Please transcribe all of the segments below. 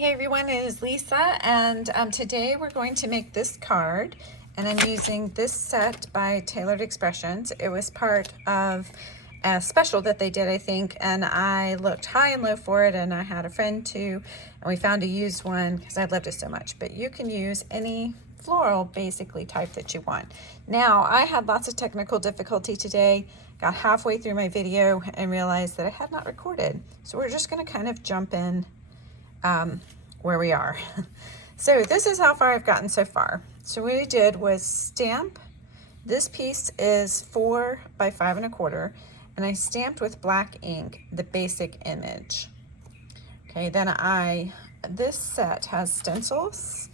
Hey everyone, it is Lisa, and today we're going to make this card, and I'm using this set by Tailored Expressions. It was part of a special that they did, I think, and I looked high and low for it, and I had a friend too, and we found a used one because I loved it so much. But you can use any floral basically type that you want. Now, I had lots of technical difficulty today, got halfway through my video and realized that I had not recorded. So we're just going to kind of jump in where we are. So this is how far I've gotten so far. So what I did was stamp. This piece is 4 by 5 1/4, and I stamped with black ink the basic image. Okay, then this set has stencils,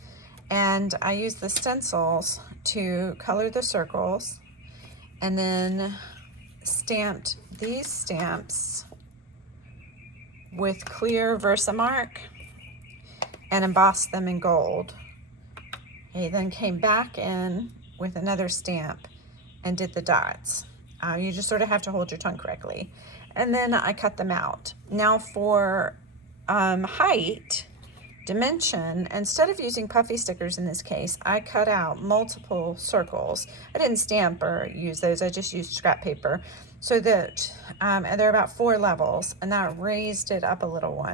and I use the stencils to color the circles, and then stamped these stamps with clear Versamark and embossed them in gold. Okay, then came back in with another stamp and did the dots. You just sort of have to hold your tongue correctly. And then I cut them out. Now for height, dimension, instead of using puffy stickers in this case, I cut out multiple circles. I didn't stamp or use those, I just used scrap paper. So that they're about 4 levels, and that raised it up a little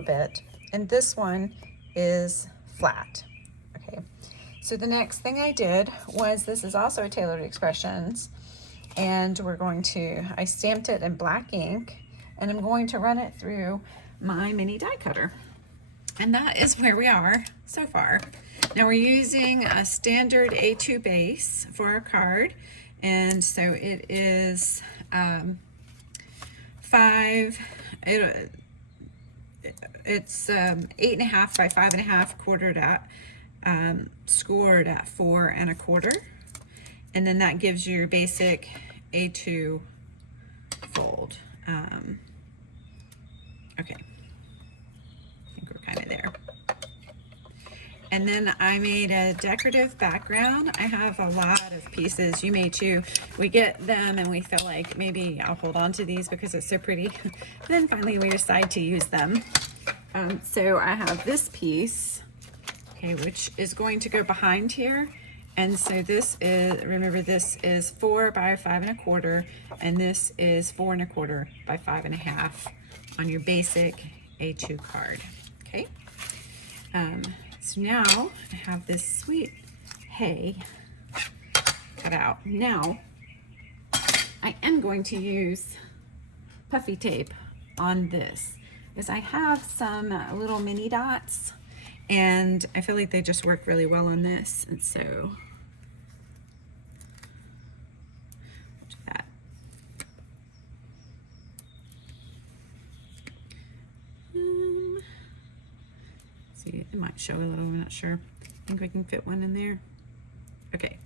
bit. And this one is flat. Okay, so the next thing I did was, this is also a Tailored Expressions, and I stamped it in black ink, and I'm going to run it through my mini die cutter. And that is where we are so far. Now we're using a standard A2 base for our card, and so it is 8.5 by 5.5, quartered at, scored at 4 1/4, and then that gives you your basic A2 fold. Okay, I think we're kind of there. And then I made a decorative background. I have a lot of pieces. You may too. We get them and we feel like maybe I'll hold on to these because it's so pretty. Then finally we decide to use them. So I have this piece, okay, which is going to go behind here. And so this is, remember, this is 4 by 5 1/4, and this is 4 1/4 by 5 1/2 on your basic A2 card, okay? So now I have this sweet hay cut out. Now I am going to use puffy tape on this, because I have some little mini dots, and I feel like they just work really well on this. And so do that. See, it might show a little, I'm not sure. I think we can fit one in there. Okay.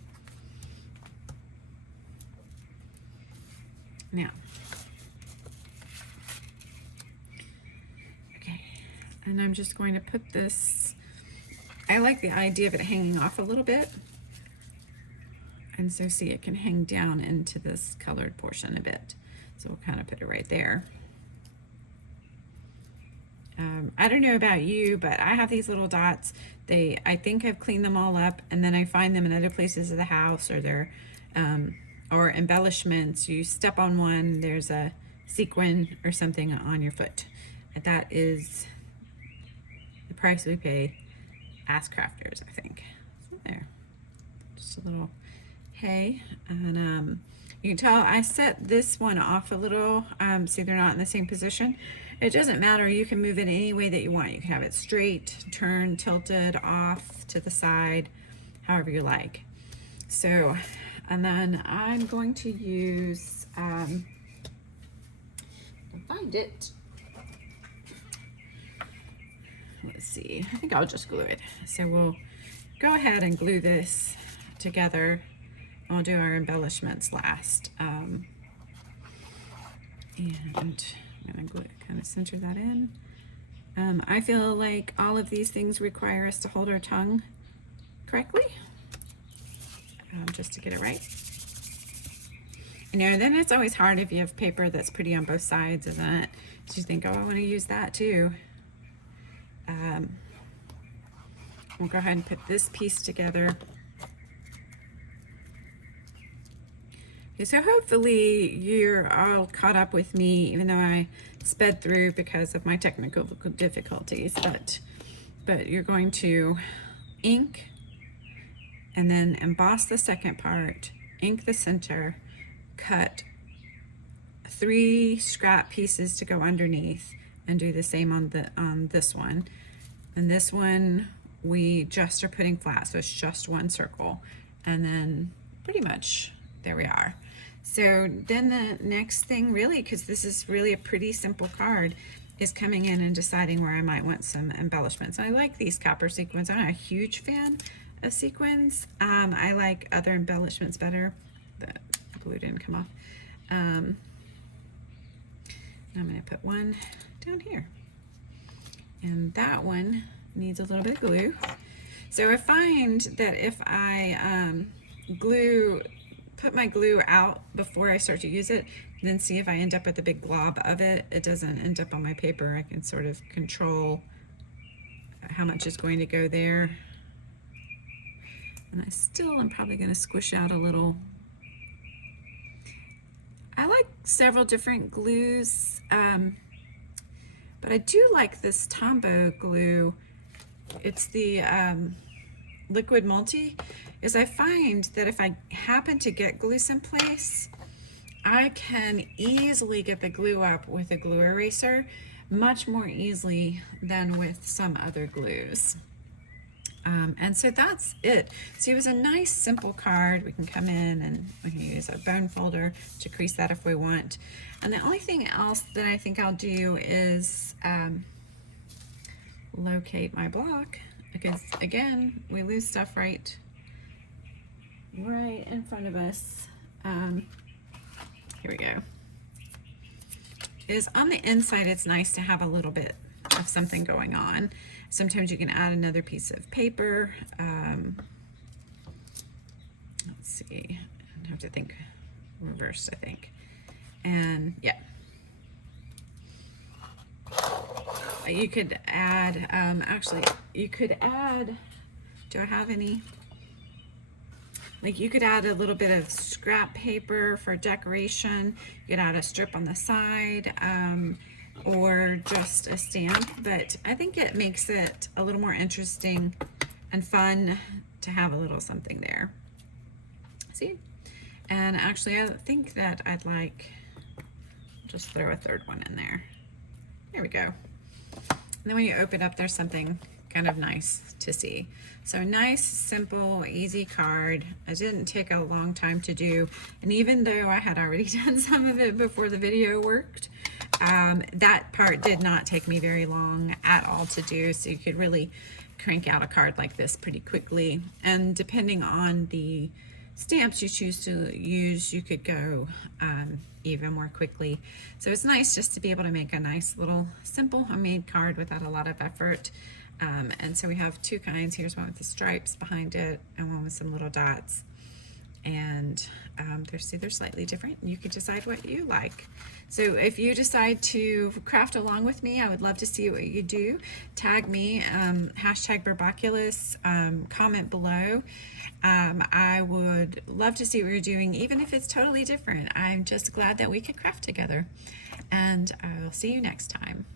Now, okay, and I'm just going to put this, I like the idea of it hanging off a little bit. And so see, it can hang down into this colored portion a bit. So we'll kind of put it right there. I don't know about you, but I have these little dots. I think I've cleaned them all up, and then I find them in other places of the house, or they're or embellishments. You step on one, there's a sequin or something on your foot. That is the price we pay as crafters, I think. So there, just a little hay. And you can tell I set this one off a little, so they're not in the same position. It doesn't matter, you can move it any way that you want. You can have it straight, turned, tilted, off, to the side, however you like. So, and then I'm going to use, find it. Let's see, I think I'll just glue it. So we'll go ahead and glue this together, and we'll do our embellishments last. And I'm gonna glue it, kind of center that in. I feel like all of these things require us to hold our tongue correctly, just to get it right. You know, then it's always hard if you have paper that's pretty on both sides, isn't it? So you think, oh, I want to use that too. we'll go ahead and put this piece together. Okay, so hopefully you're all caught up with me, even though I sped through because of my technical difficulties, but you're going to ink and then emboss the second part, ink the center, cut 3 scrap pieces to go underneath, and do the same on this one. And this one we just are putting flat, so it's just 1 circle, and then pretty much there we are. So then the next thing, really, because this is really a pretty simple card, is coming in and deciding where I might want some embellishments. I like these copper sequins. I'm not a huge fan of sequins. I like other embellishments better. The glue didn't come off. I'm going to put one down here. And that one needs a little bit of glue. So I find that if I put my glue out before I start to use it, then see if I end up with a big glob of it, it doesn't end up on my paper. I can sort of control how much is going to go there. And I still am probably going to squish out a little. I like several different glues, but I do like this Tombow glue. It's the liquid multi. Is I find that if I happen to get glue someplace, I can easily get the glue up with a glue eraser, much more easily than with some other glues. And so that's it. So it was a nice simple card. We can come in and we can use a bone folder to crease that if we want. And the only thing else that I think I'll do is locate my block, because again, we lose stuff right in front of us. Here we go. Is on the inside, it's nice to have a little bit of something going on. Sometimes you can add another piece of paper. Let's see, I have to think reversed, I think. And yeah. You could add, actually, you could add, do I have any? Like you could add a little bit of scrap paper for decoration. You could add a strip on the side, or just a stamp, but I think it makes it a little more interesting and fun to have a little something there. See? And actually, I think that I'd like, just throw a third one in there. There we go. And then when you open up, there's something kind of nice to see. So nice, simple, easy card. It didn't take a long time to do. And even though I had already done some of it before the video worked, that part did not take me very long at all to do. So you could really crank out a card like this pretty quickly. And depending on the stamps you choose to use, you could go even more quickly. So it's nice just to be able to make a nice little simple homemade card without a lot of effort. And so we have 2 kinds. Here's one with the stripes behind it and one with some little dots. And they're slightly different. You can decide what you like. So if you decide to craft along with me, I would love to see what you do. Tag me, hashtag Burbaculous, comment below. I would love to see what you're doing, even if it's totally different. I'm just glad that we can craft together. And I'll see you next time.